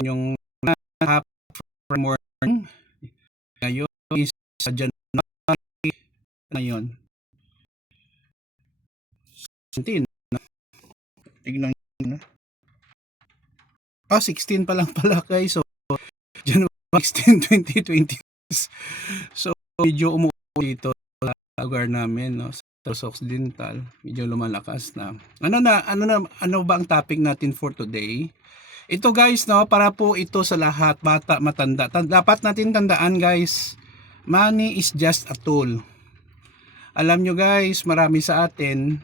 yung half from morning. Ngayon is sa January ngayon. 17. Tignan nyo na. 16 pa lang pala guys. So, January 16, 2020. So, medyo umuulan dito sa lugar namin, no? Sa Occidental, medyo lumalakas na. Ano ba ang topic natin for today? Ito guys, no, para po ito sa lahat, bata, matanda. Dapat natin tandaan guys, money is just a tool. Alam nyo guys, marami sa atin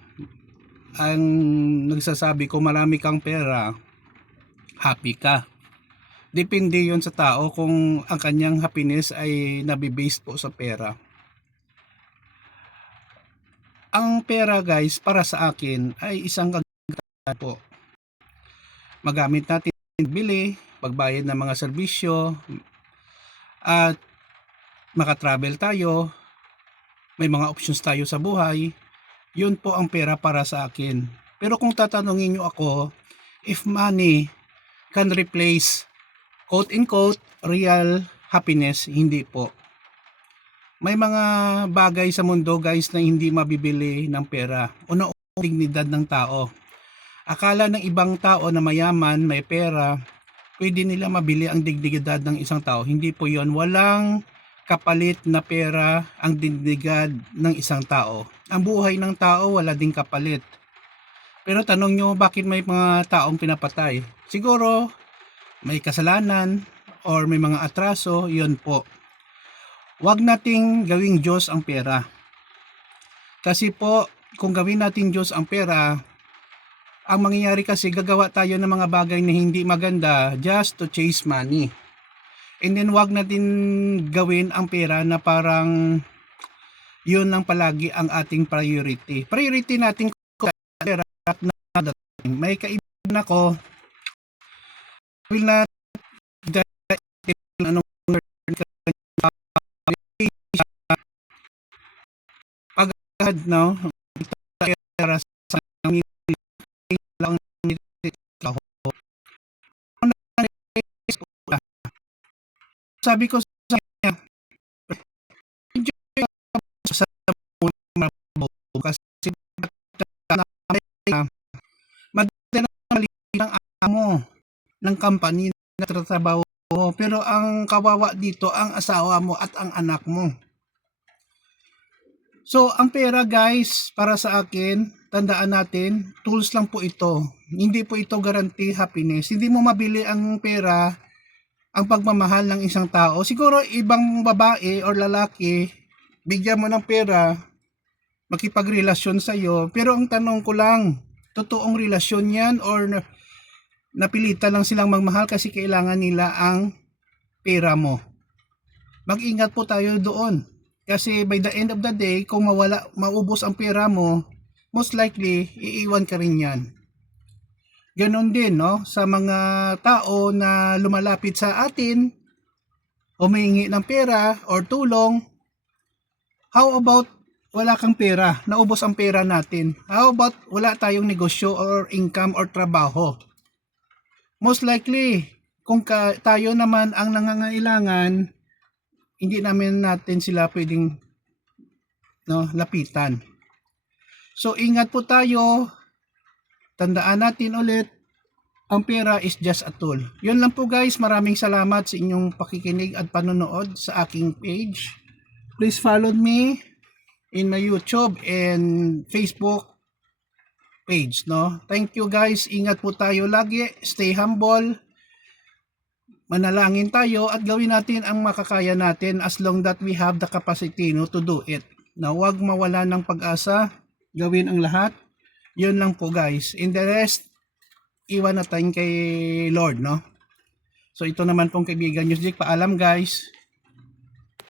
ang nagsasabi ko marami kang pera, happy ka. Depende yon sa tao kung ang kanyang happiness ay nabibase po sa pera. Ang pera guys, para sa akin ay isang kagamitan po. Magamit natin bili, pagbayad ng mga serbisyo, at makatravel tayo, may mga options tayo sa buhay. Yun po ang pera para sa akin. Pero kung tatanungin nyo ako, if money can replace quote unquote real happiness, hindi po. May mga bagay sa mundo guys na hindi mabibili ng pera. Una-unang dignidad ng tao. Akala ng ibang tao na mayaman, may pera, pwede nila mabili ang dignidad ng isang tao. Hindi po yon. Walang kapalit na pera ang dignidad ng isang tao. Ang buhay ng tao wala ding kapalit. Pero tanong nyo, bakit may mga taong pinapatay? Siguro may kasalanan or may mga atraso, yon po. Huwag nating gawing Diyos ang pera. Kasi po, kung gawin natin Diyos ang pera, ang mangyayari kasi gagawa tayo ng mga bagay na hindi maganda just to chase money. And then wag natin gawin ang pera na parang yun lang palagi ang ating priority. Priority natin kung pera na may kaibigan ako will not pagad no para sa lang sabi ko sa kanya sa kasi madali na mali ng amo ng company na trabaho mo, pero ang kawawa dito ang asawa mo at ang anak mo. So ang pera guys, para sa akin, tandaan natin, tools lang po ito. Hindi po ito guarantee happiness. Hindi mo mabili ang pera, ang pagmamahal ng isang tao. Siguro ibang babae or lalaki, bigyan mo ng pera, makipagrelasyon sa iyo. Pero ang tanong ko lang, totoong relasyon yan or napilitan lang silang magmahal kasi kailangan nila ang pera mo? Mag-ingat po tayo doon. Kasi by the end of the day, kung maubos ang pera mo, most likely, iiwan ka rin yan. Ganon din, no? Sa mga tao na lumalapit sa atin, humihingi ng pera or tulong, how about wala kang pera, naubos ang pera natin? How about wala tayong negosyo or income or trabaho? Most likely, kung tayo naman ang nangangailangan, hindi natin sila pwedeng lapitan. So ingat po tayo, tandaan natin ulit, ang pera is just a tool. Yun lang po guys, maraming salamat sa inyong pakikinig at panonood sa aking page. Please follow me in my YouTube and Facebook page, no? Thank you guys, ingat po tayo lagi, stay humble, manalangin tayo at gawin natin ang makakaya natin as long that we have the capacity to do it. Na huwag mawala ng pag-asa, gawin ang lahat. Yun lang po guys. In the rest, iwan natin kay Lord, no? So ito naman pong kaibigan nyo, paalam guys.